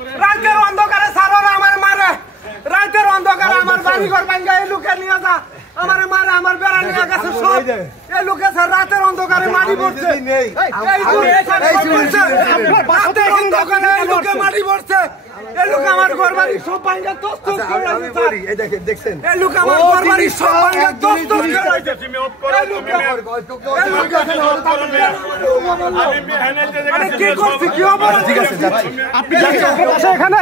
রাতের অন্ধকারে সারারা আমার মারে, রাতের অন্ধকারে আমার বাড়ি ঘর ভাঙ্গা এই লোকে নিয়ে যা আমার মারে, আমার বেড়া নিয়ে গেছে সব। এই লোকে স্যার রাতের অন্ধকারে মারি পড়ছে, রাতের অন্ধকারে এই লোকে মারি পড়ছে। এই লোক আমার ঘর বাড়ি সব ভাঙ্গা তস্তস করে আছে স্যার। এই দেখেন দেখছেন, এই লোক আমার ঘর বাড়ি সব ভাঙ্গা তস্তস করে আছে। তুমি অফ করো, তুমি আমি মেহনতে জায়গা কি করছি, কি হবে? ঠিক আছে যাচ্ছি, আপনি যাচ্ছেন বসে এখানে।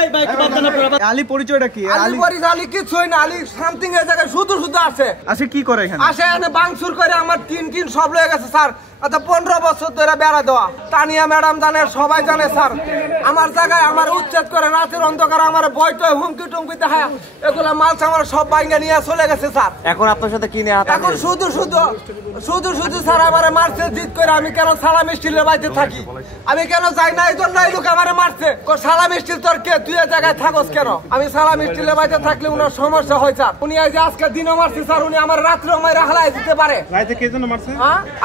এই ভাই কি বাদ না পড়া। আলী পরিচয়টা কি? আলী পরিচয় আলী কিছুই না, আলী সামথিং এর জায়গায় শুধু শুধু আছে। আসে কি করে এখানে? আসে এখানে বাংসুর করে আমার টিন সব লয়ে গেছে স্যার। আচ্ছা 15 বছর ধরে বেড়া দেওয়া, তানিয়া ম্যাডাম জানে, সবাই জানে স্যার। আমার জায়গায় আমার উচ্ছেদ করে রাতের অন্ধকার আমার বইতে হুমকি টুমকি দেখায় এগুলা মাল আমার সব বাইঙ্গা নিয়ে চলে গেছে স্যার। এখন আপনার সাথে কি নিয়ে এখন শুধু স্যার আমার মারছে জিদ করে। আমি কেন সালাম স্টিলের বাড়িতে থাকি, আমি কেন যাই না, এই জন্য এই লোক আমার মারছে। সালাম স্টিল তোর কে, তুই এই জায়গায় থাকস কেন? আমি সালাম স্টিলের বাড়িতে থাকলে উনার সমস্যা হয় স্যার। উনি এই যে আজকে দিনও মারছে স্যার, উনি আমার রাত্রেও মাইরা হালাই দিতে পারে। রাতে কে জন্য মারছে?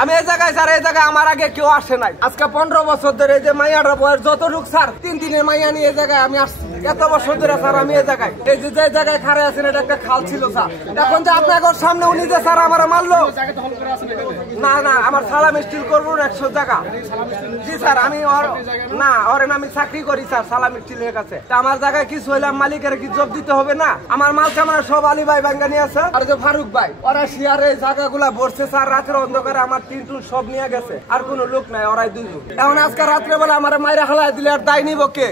আমি এই জায়গায় স্যার, এই জায়গায় আমার আগে কেউ আসে নাই। আজকে 15 বছর ধরে এই যে মাইয়াটা বয়স যত লোক স্যার, 3 দিনের মাইয়া নিয়ে এই জায়গায় আমি আসছি। এত বছর ধরে স্যার আমি এই জায়গায়, এই যে জায়গায় খাড়ে আছেন এটা একটা খাল ছিল স্যার। এখন যে আপনার সামনে উনি যে স্যার আমার মারলো, না না আমার সালাম স্টিল করবো 100 টাকা। জি স্যার আমি না ওরেন আমি চাকরি করি স্যার সালাম স্টিলের কাছে। আমার জায়গায় কিছু হইলাম মালিকের কি জব দিতে হবে না? আমার মাল সামানা সব আলী ভাই বাঙ্গানি আছে আর যে ফারুক ভাই, ওরা শিয়ারে জায়গাগুলা বসছে স্যার। রাতের অন্ধকারে আমার টিন সব নিয়ে গেছে, আর কোনো লোক নাই, ওরাই 2 লোক। এখন আজকে রাত্রে বেলা আমার মাইরা হালায় দিলে আর দায় নিব কে?